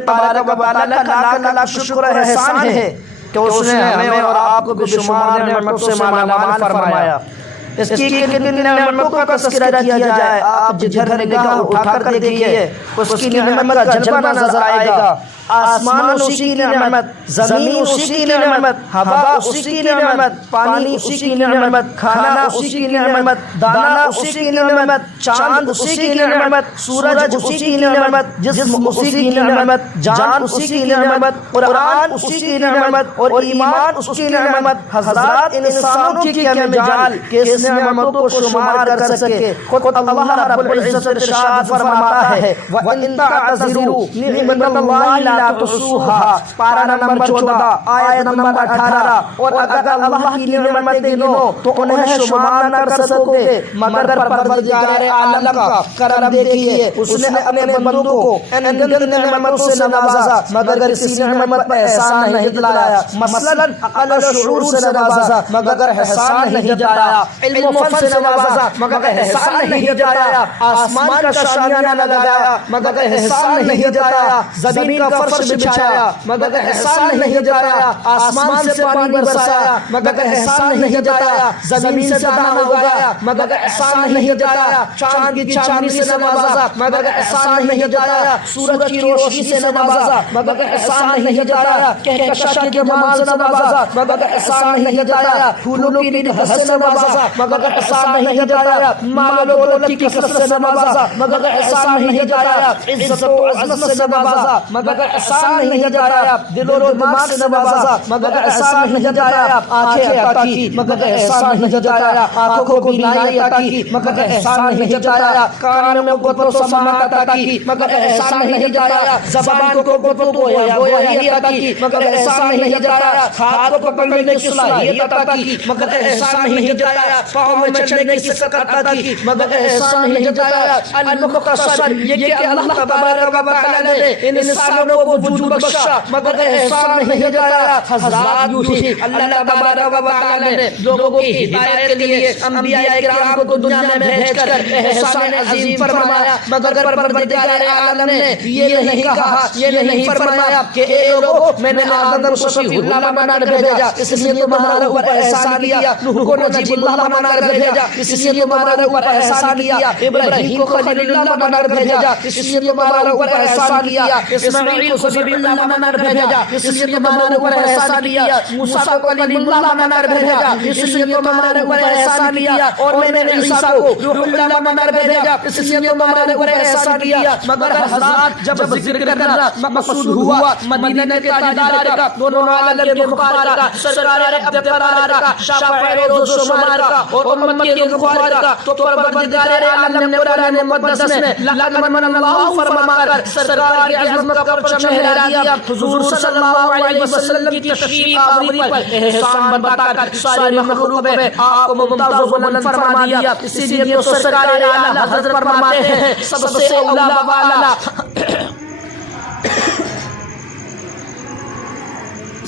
تبارک و تعالیٰ کا لاکھ لاکھ شکر و احسان ہے کہ اس نے ہمیں اور آپ کو بے شمار نعمتوں سے مالا مال فرمایا۔ اس کی کتنی نعمتوں کا تذکرہ کیا جائے، آپ جدھر نگاہ اٹھا کر دیکھیے اس کی نعمت کا جلوہ نظر آئے گا۔ آسمان اسی کی نعمت، زمین اسی کی نعمت، ہوا اسی کی نعمت، پانی اسی کی نعمت، کھانا اسی کی نعمت، دانا اسی کی نعمت، چاند اسی کی نعمت، سورج اسی کی نعمت، جسم اسی کی نعمت، جان اسی کی نعمت، قرآن اسی کی نعمت اور ایمان اسی کی نعمت۔ حضرات انسانوں کی کیا مجال کہ اس نعمتوں کو شمار کر سکے۔ خود اللہ رب العزت ارشاد فرماتا ہے وَإِن تَعْتَذِرُوا نِعْمَتَ اللَّهِ لَا تُحْصُوهَا، پارہ نمبر 14 آیت نمبر 18۔ اور اگر اللہ کی نعمتیں گنو تو انہیں شمار نہ کر سکو گے، مگر پروردگار عالم کا کرم دیکھیے، اس نے اپنے بندوں کو ان نعمتوں سے نوازا مگر کسی نعمت پر احسان نہیں دلایا۔ مثلا عقل و شعور سے نوازا مگر احسان نہیں جتایا، علم و فن سے نوازا مگر احسان نہیں جتایا، آسمان کا شانیہ لگایا مگر احسان نہیں جتایا، زمین کا فرش بچھایا مگر احسان نہیں جتایا، آسمان سے پانی برسایا مگر احسان نہیں جتایا، زمین سے دانا اگایا مگر احسان نہیں جتایا، چاند کی چاندنی سے نوازا مگر احسان نہیں جتایا، سورج کی روشنی سے نوازا مگر احسان نہیں جتایا، کہکشاں کے جمال سے نوازا مگر احسان نہیں جتایا، پھولوں کی نگہت سے نوازا مگر احسان نہیں جتایا، مال و دولت کی کثرت سے نوازا مگر احسان نہیں جتایا، عزت و عظمت سے نوازا مگر احسان نہیں جتایا، دل و دماغ سے نوازا مگر احسان نہیں جتایا، آنکھیں عطا کی مگر احسان نہیں جتایا، آنکھوں کو بینائی عطا کی مگر احسان نہیں جتایا، کان میں قوت و سماعت عطا کی مگر احسان نہیں جتایا، زبان کو قوت و گویائی عطا کی مگر احسان نہیں جتایا، ہاتھ کو پکڑنے کی صلاحیت عطا کی مگر احسان نہیں جتایا، پاؤں میں چلنے کی سکت عطا کی مگر احسان نہیں جتایا، المختصر یہ کہ اللہ تبارک و تعالی نے انسانوں کو وجود بخشا مگر احسان نہیں جتایا۔ حضرات یوں ہی اللہ تبارک و تعالی نے لوگوں کی ہدایت کے لیے انبیاء کرام کو دنیا میں بھیج کر احسان عظیم فرمایا مگر پروردگار عالم نے یہ نہیں کہا، یہ نہیں فرمایا کہ اے لوگوں میں نے آدم کو صفی اللہ بنا کر بھیجا اس لیے تمہارے اوپر احسان کیا، نوح کو نجیب اللہ بنا کر بھیجا اس لیے تمہارے اوپر احسان کیا، ابراہیم کو خلیل اللہ بنا کر بھیجا اس لیے تمہارے اوپر احسان کیا، اسماعیل کو صفی اللہ بنا کر بھیجا اس لیے تمہارے اوپر احسان کیا، موسیٰ کو کلیم اللہ بنا کر بھیجا اس لیے تمہارے اوپر احسان کیا، اور میں نے عیسیٰ کو روح اللہ بنا کر بھیجا اس لیے تمہارے اوپر احسان کیا۔ مگر حضرات جب ذکر کرنا مقصود ہوا مدینہ کے تاجدار کا، دونوں عالم کے مختار کا، سرکار ابتکار کا، شافع روز و شمار کا اور امت کے غفار کا، تو پروردگار عالم نے قرآن مقدس میں لقد من اللہ فرما کر سرکار کی عظمت کا پرچم لہرا دیا، حضور صلی اللہ علیہ وسلم کی تشریف آوری پر احسان بتا کر ساری مخلوق میں آپ کو ممتاز و بلند فرما دیا۔ اسی لیے تو سرکار اعلیٰ حضرت فرماتے ہیں سب سے اولا و اعلیٰ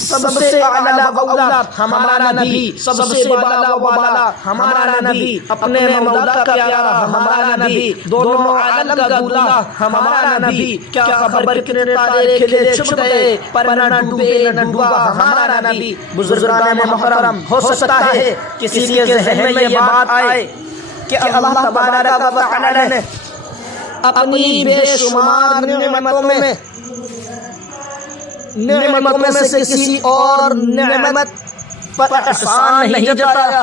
سب سے اعلیٰ و اولا ہمارا نبی، سب سے بالا و بالا ہمارا نبی، اپنے مولا کا پیارا ہمارا نبی، دونوں عالم کا دولا ہمارا نبی، کیا خبر کتنے تارے کھلے چھپ گئے پر نہ ڈوبے نہ ڈوبا ہمارا نبی۔ بزرگان محترم ہو سکتا ہے کسی کے ذہن میں یہ بات آئے کہ اللہ تبارک و تعالی نے اپنی بے شمار نعمتوں میں سے کسی اور نعمت پر احسان نہیں جتایا،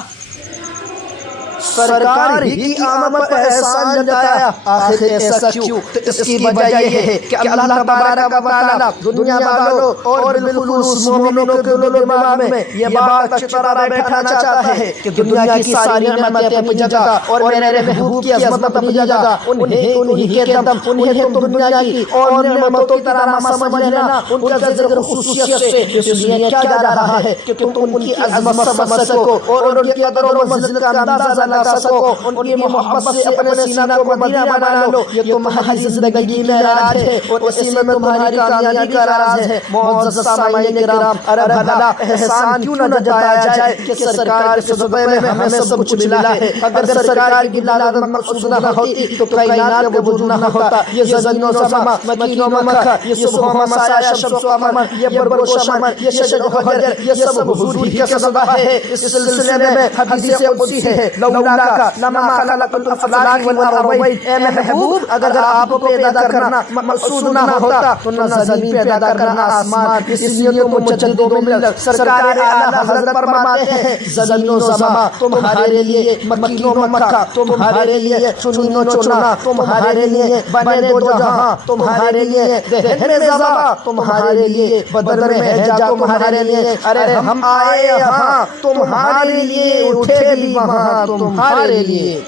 سرکار ہی کی آمد پر احسان جتایا۔ آخر ایسا کیوں؟ تو اس کی وجہ یہ ہے کہ اللہ تبارک و تعالی دنیا والوں اور بالخصوص مومنوں کے دل و دماغ میں یہ بات اچھی طرح بیٹھانا چاہتا ہے کہ دنیا کی ساری نعمتیں اپنی جگہ اور میرے محبوب کی عظمت اپنی جگہ، انہی کے دم انہیں تم دنیا کی اور نعمتوں کی طرح نہ سمجھ لینا، ان کا ذکر خصوصیت سے اس لیے کیا جا رہا ہے کہ تم ان کی عظمت سمجھ سکو اور ان کی قدر و منزلت کا اندازہ لگا سکو، ان کی محبت سے اپنے سینہ کو مدینہ بنا لو، یہ تمہاری زندگی میں راج ہے اور اسی میں تمہاری کامیابی کا راز ہے۔ معزز سامعین کرام، ارے بھلا احسان کیوں نہ جتایا جائے کہ سرکار کے صدقے میں ہمیں سب کچھ ملا ہے۔ اگر سرکار کی ولادت مقصود نہ ہوتی تو کائنات کا وجود نہ ہوتا۔ یہ زمین و سما، مکین و مکہ، یہ صبح و مساء، شمس و قمر، یہ برق و شمر، یہ شجر و حجر، یہ سب حضور ہی کا صدقہ ہے۔ اس سلسلے میں حدیث قدسی ہے، لولاک لما خلقت الافلاک والارضین، اے محبوب اگر آپ کو پیدا کرنا مقصود نہ ہوتا تو نہ زمین پیدا کرنا آسمان۔ اس لیے تو مجدد ملت سرکار اعلیٰ حضرت فرماتے ہیں، زمین و سما تمہارے لیے، مکین و مکہ تمہارے لیے، چنین و چنا تمہارے لیے، بنے دو جہاں تمہارے لیے، دہن میں زبا تمہارے لیے، بدر میں ہجا تمہارے لیے، ارے ہم آئے یہاں تمہارے لیے، اٹھے بھی وہاں تمہارے لیے۔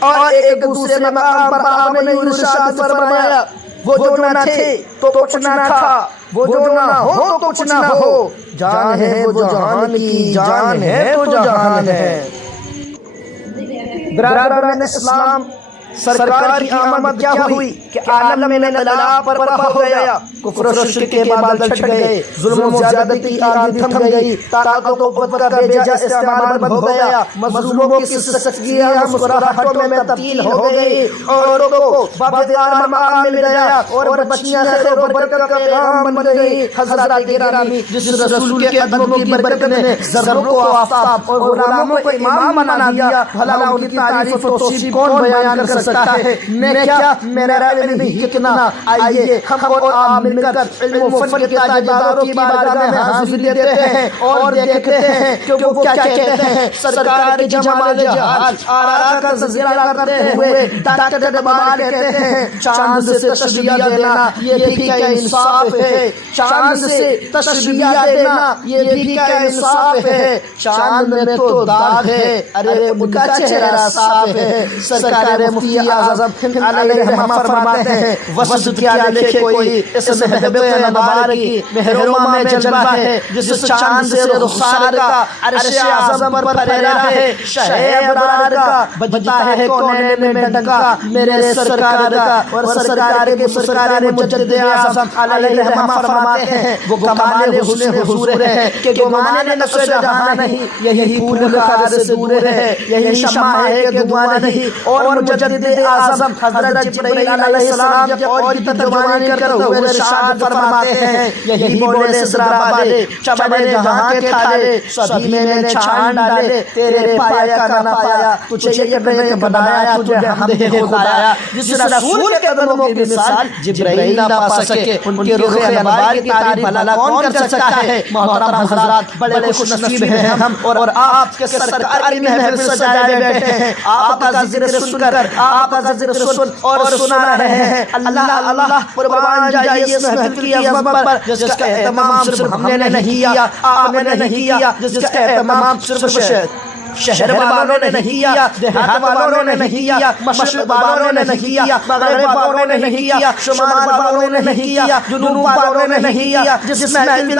اور ایک دوسرے مقام پر آپ نے ارشاد فرمایا، وہ جو نہ تھے تو کچھ نہ تھا، وہ جو نہ ہو تو کچھ نہ ہو، جان ہے وہ جہان کی، جان ہے تو جہان ہے۔ برادران اسلام، سرکار کی آمد کیا ہوئی کہ عالم میں انقلاب برپا ہو گیا، کفر و شرک کے بادل چھٹ گئے، ظلم و زیادتی کی آندھی تھم گئی، طاقت و قوت کا بے جا استعمال بند ہو گیا، مظلوموں کی سسکیاں مسکراہٹوں میں تبدیل ہو گئی، عورتوں کو باوقار مقام مل گیا اور بچیاں خیر و برکت کا پیغام بن گئی۔ حضرات گرامی، جس رسول کے قدموں کی برکت نے ذروں کو آفتاب اور غلاموں کو امام بنا دیا، بھلا ان کی تعریف و توصیف کون بیان کر سکتا ہے؟ میں کیا، میرا علم بھی کتنا، آئیے ہم اور آپ مل کر علم و فن کے تاجداروں کی بارگاہ میں حاضری دیتے ہیں اور دیکھتے ہیں کہ وہ کیا کہتے ہیں۔ سرکار کے جمال جہال آرا کا تذکرہ کرتے ہوئے ڈاکٹر دبار کہتے ہیں، چاند سے تشبیہ دینا یہ بھی کیا انصاف ہے، چاند سے تشبیہ دینا یہ بھی کیا انصاف ہے، چاند میں تو داغ ہے، ارے ان کا چہرہ صاف ہے۔ سرکار مفتی اعظم علیہ رحمہ فرماتے ہیں، وصف کیا لکھے کوئی اس محبت نبار کی، محرومہ میں جلوہ ہے جس چاند سے رخسار کا، عرش اعظم پر پھیلا ہے شہ ابرار کا، بجتا ہے کونین میں ڈنکا میرے سرکار کا، اور سرکار کے سرکار مجدد اعظم علیہ رحمہ فرماتے ہیں، وہ کمال حسن حضور ہے کہ گمان نقش جہاں نہیں، یہی پھول خار سے دور ہے، یہی شمع ہے کہ دھواں نہیں۔ اور مجدد اعظم حضرت جبرائیل علیہ السلام جب اور کی ترجمانی کرتے ہوئے ارشاد فرماتے ہیں، یہی بولے سدرا والے چمنے جہاں کے تھالے، سبھی میں نے چھان ڈالے، تیرے پایا کا نہ پایا، تجھے یہ بنایا، تجھے حمد خدایا۔ جس رسول کے قدموں کی مثال جبرائیل نہ پا سکے، ان کے رخ انوار کی تعریف بھلا کون کر سکتا ہے؟ محترم حضرات، بڑے خوش نصیب ہیں ہم اور آپ کے سرکار کی محفل سجائے بیٹھے ہیں، آپ کا ذکر سن کر، آپ کا ذکر سن اور سنا رہے ہیں۔ اللہ اللہ قربان جائیے اس محفل کی عظمت پر، جس کا اہتمام صرف ہم نے نہیں کیا، آپ نے نہیں کیا، جس کا اہتمام صرف شہر والوں نے نہیں کیا، دیہات والوں نے نہیں کیا، مشرق والوں نے نہیں کیا، مغرب والوں نے نہیں کیا، شمال والوں نے نہیں کیا، جنوب والوں نے نہیں کیا، جس محفل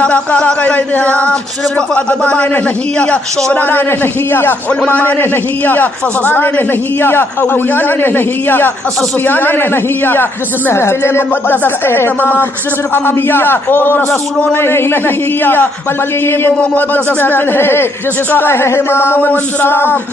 کا انتظام صرف ادباء نے نہیں کیا، شعراء نے نہیں کیا، علماء نے نہیں کیا، فضلاء نے نہیں کیا، اولیاء نے نہیں کیا، اصفیاء نے نہیں کیا، جس محفل مقدس کا اہتمام صرف انبیاء اور رسولوں نے ہی نہیں کیا، بلکہ یہ وہ مقدس محفل ہے جس کا اہتمام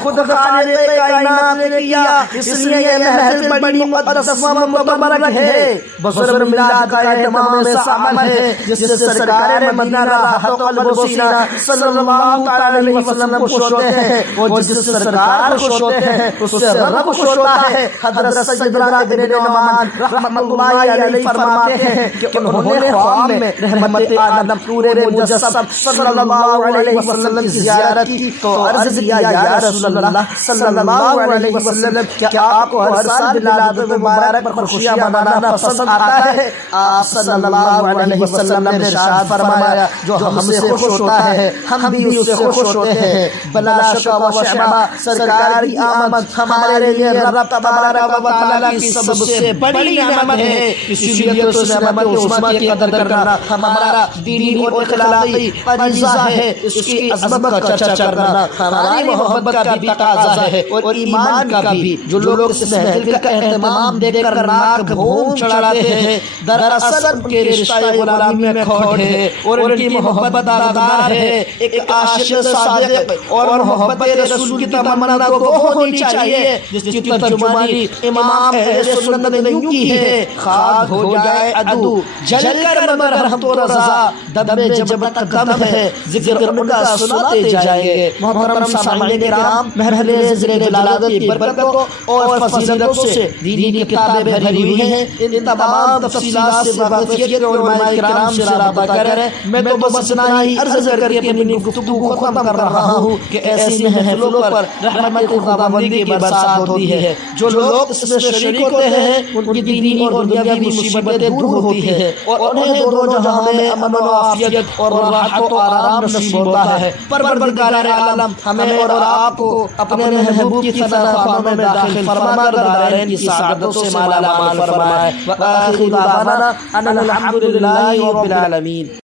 خود خالق کائنات نے کیا، اس لیے یہ محفل بڑی مقدس و مبارک ہے۔ بزرگ میلاد کا اہتمام ایسا عمل ہے جس سے سرکار مدینہ راحت و قلب و سینہ صلی اللہ علیہ وسلم خوش ہوتے ہیں، اور جس سے سرکار خوش ہوتے ہیں اس سے رب خوش ہوتا ہے۔ حضرت سیدنا ابن نعمان رحمۃ اللہ علیہ فرماتے ہیں کہ انہوں نے خواب میں رحمت عالم پورے مجسم صلی اللہ علیہ وسلم کی زیارت کی تو عرض کیا، یا رسول اللہ صلی اللہ علیہ وسلم، کیا آپ کو ہر سال ولادت مبارک پر خوشیاں منانا پسند آتا ہے؟ آپ صلی اللہ علیہ وسلم نے ارشاد فرمایا، جو ہم سے خوش ہوتا ہے ہم بھی اس سے خوش ہوتے ہیں۔ بلا شک و شبہ سرکار کی آمد ہمارے لیے رب تبارک و تعالیٰ کی سب سے بڑی نعمت ہے، اسی لیے تو اس نعمت عظمیٰ کی قدر کرنا ہمارا دینی اور اخلاقی فریضہ ہے، اس کی عظمت کا چرچا کرنا ہماری روحانی محبت کا بھی تقاضا ہے اور ایمان کا بھی۔ جو لوگ اس محفل کا اہتمام دیکھ کر ناک بھون چڑھاتے ہیں، دراصل ان کے رشتہ غلامی میں کھوٹ ہے اور ان کی محبت داغدار ہے۔ ایک عاشق صادق اور محبت رسول کی تمنا تو وہ ہونی چاہیے جس کی ترجمانی امام اہل سنت نے یوں کی ہے: خاک ہو جائے عدو جل کر مرحمت و رضا، دم میں جب تک دم ہے ذکر ان کا سناتے جائیں گے۔ محترم سامعین کرام، محفل ذکر جلالت کی برکتوں اور فضیلتوں سے دینی کتابیں بھری ہوئی ہیں۔ ان تمام تفصیلات سے واقفیت کے علماء کرام سے رابطہ کریں۔ میں تو بس اتنا ہی عرض کر کے اپنی گفتگو کو ختم کر رہا ہوں کہ ایسی محفلوں پر رحمت خداوندی کی برسات ہوتی ہے۔ جو لوگ اس میں شریک ہوتے ہیں ان کی دینی اور دنیاوی مصیبتیں دور ہوتی ہیں اور انہیں دونوں جہاں میں امن و عافیت اور راحت و آرام نصیب ہوتا ہے۔ پروردگار عالم ہمیں اور آپ کو اپنے محبوب کی ثنا خانوں میں داخل فرما کر دارین کی سعادتوں سے مالا مال فرمائے۔ وآخر دعوانا ان الحمد للہ رب العالمین۔